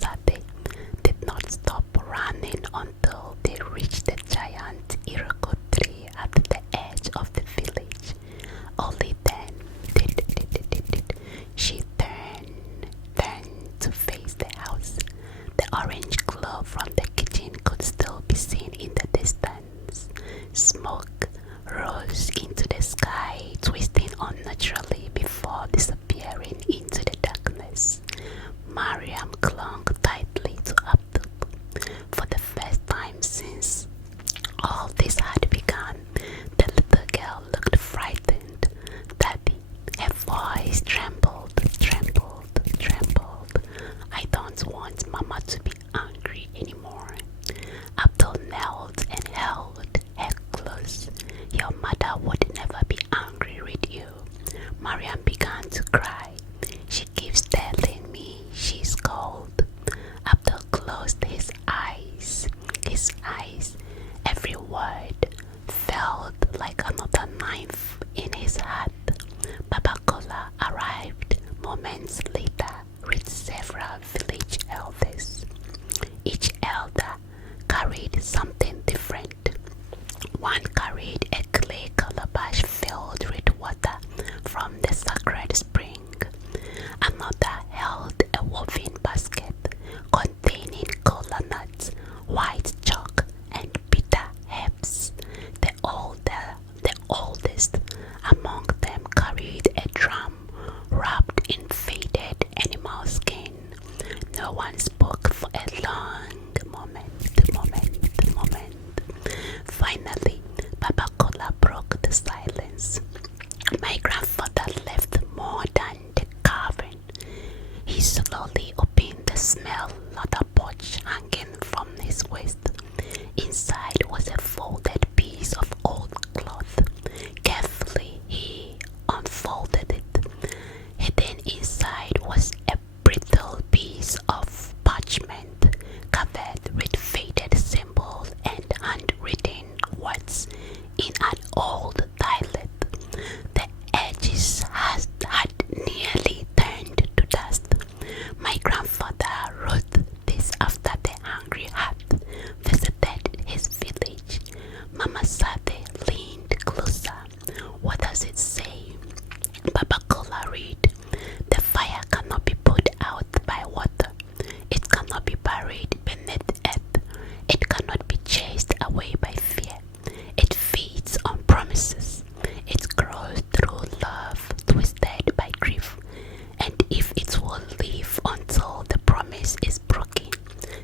Sade did not stop running until they reached the giant Iroko tree at the edge of the village. Only then did she turned to face the house. The orange glow from the kitchen could still be seen in the distance. Smoke rose into the sky, twisting unnaturally before disappearing into the darkness. Mariam clung tightly to Abdul. For the first time since all this had begun, the little girl looked frightened. Daddy, her voice trembled. I don't want Mama to be angry anymore. Abdul knelt and held her close. Your mother would never be angry with you. Mariam began to cry. She keeps telling me she's cold. Abdul closed his eyes. Every word felt like another knife in his heart. Baba Kola arrived moments later with several village elders. Each elder carried something different. One carried a clay calabash filled with water from the sacred spring. Another held a woven basket containing kola nuts, white chalk, and bitter herbs. The oldest among them carried a drum wrapped in faded animal skin. No one spoke for a long moment. Finally, Baba Kola broke the silence. My grandfather left more than the carving. He slowly opened the small leather pouch hanging from his waist. Inside was a folded piece of old cloth. Carefully, he unfolded it. Hidden inside was a brittle piece of parchment covered with faded symbols and handwritten words in an old dialect. The edges had nearly turned to dust. My grandfather wrote this after the hungry heart visited his village. Mama Sade leaned closer. What does it say? Baba Kola read. The fire cannot be put out by water. It cannot be buried beneath earth. It cannot be chased away by fear. It feeds on promises. It grows through love, twisted by grief. And if it will live until the promise is broken.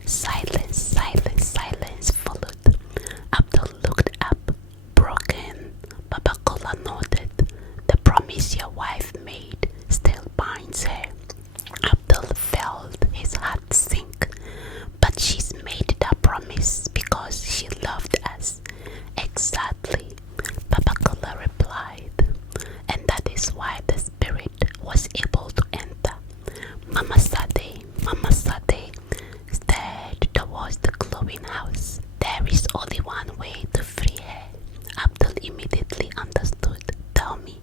Silence followed. Abdul looked up, broken. Baba Kola nodded. The promise your wife made still binds her. Abdul felt his heart sink. But she's made that promise because she loved us. Exactly, Baba Kola replied. And that is why the spirit was able to enter. Mama Sade stared towards the glowing house. There is only one way to free her. Abdul immediately understood. Tell me.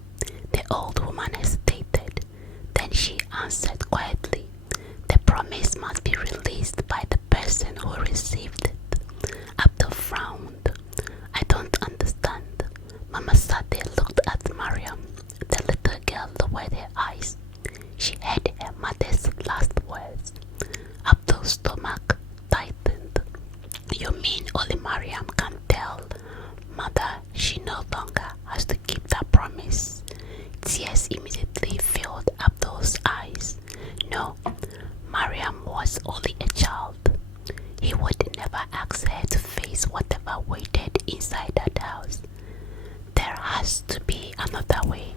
The old woman hesitated. Then she answered quietly. The promise must be released by the person who received it. Abdul frowned. I don't understand. Mama Sade looked at Mariam. The little girl lowered her eyes. She heard her mother's last words. Abdul's stomach tightened. You mean only Mariam can tell Mother she no longer has to keep that promise? Tears immediately filled Abdul's eyes. No, Mariam was only a child. He would never ask her to face whatever waited inside that house. There has to be another way.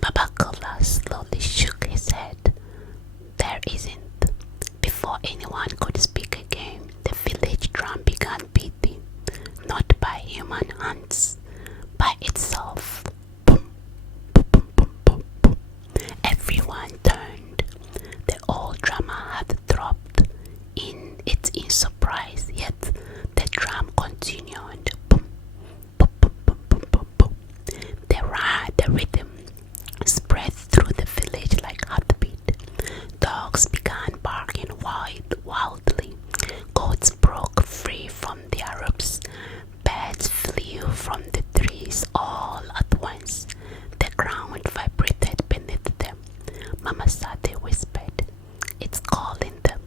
Baba Kola slowly shook his head. There isn't. Before anyone could speak again, the village drum began beating, not by human hands, by itself. Boom, boom, boom, boom, boom, boom. Everyone turned. The old drummer had dropped in surprise, yet the drum continued. Boom, boom, boom, boom, boom, boom, boom. The rhythm spread through the village like heartbeat. Dogs began barking wildly. Goats broke free from their ropes. Birds flew from the trees all at once. The ground vibrated beneath them. Mama Sade whispered, "It's calling them."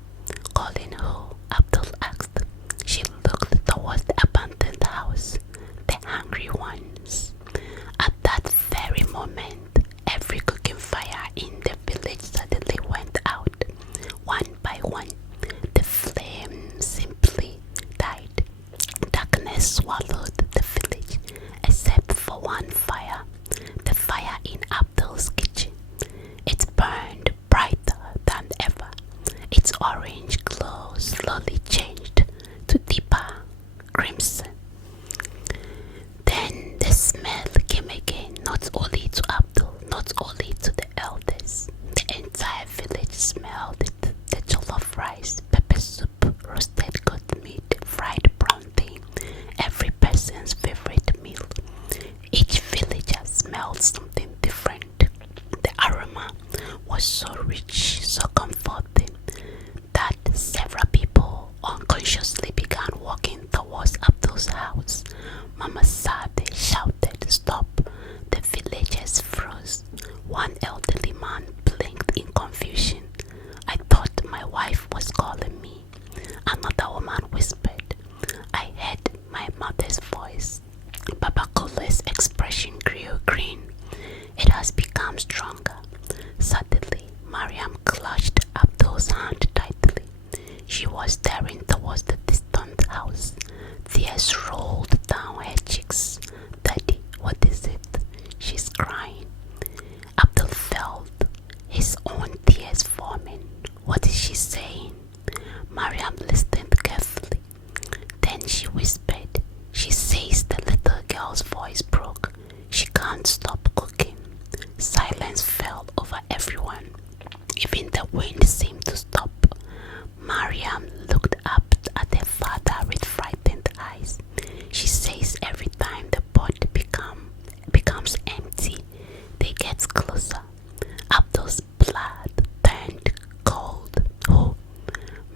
"Calling who?" Abdul asked. She looked towards the abandoned house. "The hungry ones." At that very moment, every cooking fire in the village suddenly went out. One by one, the flames simply died. Darkness swallowed the village, except for one fire, the fire in Abdul's kitchen. It burned brighter than ever. Its orange glow slowly changed to deeper crimson. Then the smell came again, not only to Abdul, not only to the elders. The entire village smelled it. The jollof rice, pepper soup, roasted goat meat, fried plantain, every person's favorite meal. Each villager smelled something different. The aroma was so rich, so comforting, that several people unconsciously began walking towards Abdul's house. Mama Sade shouted, "Stop!" The villagers froze. One elderly man blinked in confusion. "I thought my wife was calling me." Another woman whispered, "I heard my mother's voice." Baba Kula's expression grew green. It has become stronger. Suddenly, Mariam clutched Abdul's hand tightly. She was staring towards the distant house. Tears rolled down her cheeks. "Daddy, what is it?" She's crying. Abdul felt his own tears forming. "What is she saying?" Mariam listened carefully. Then she whispered, "She says," the little girl's voice broke, "she can't stop cooking." Silence fell over everyone. Even the wind seemed to stop. Mariam looked up at her father with frightened eyes. "She says every time the pot becomes empty, they get closer." Abdul's blood turned cold. "Who?"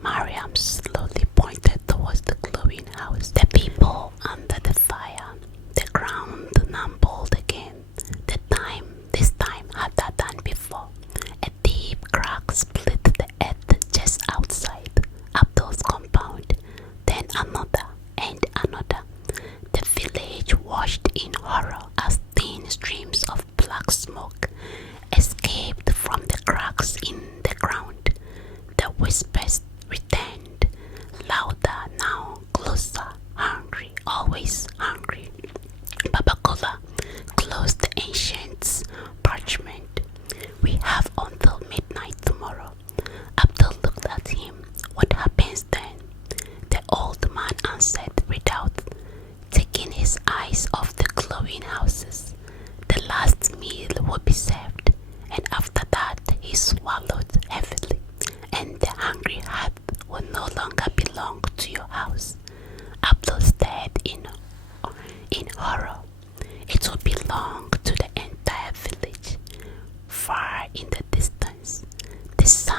Mariam slowly pointed towards the glowing house. "The people under the fire." The ground rumbled again. This time harder than before. A deep crack split the earth just outside Abdul's compound. Then another and another. The village watched in horror as thin streams of black smoke escaped from the cracks in the ground. The whispers returned, louder now, closer, hungry, always hungry. Baba Kula closed the ancient's parchment. "We have until midnight tomorrow." Abdul looked at him. "What happens then?" The old man answered without taking his eyes off the glowing houses. "The last meal will be served, and after that he swallowed heavily, and the hungry heart will no longer belong to your house." Abdul stared in horror. It will belong to the entire village. Far in the distance, the sound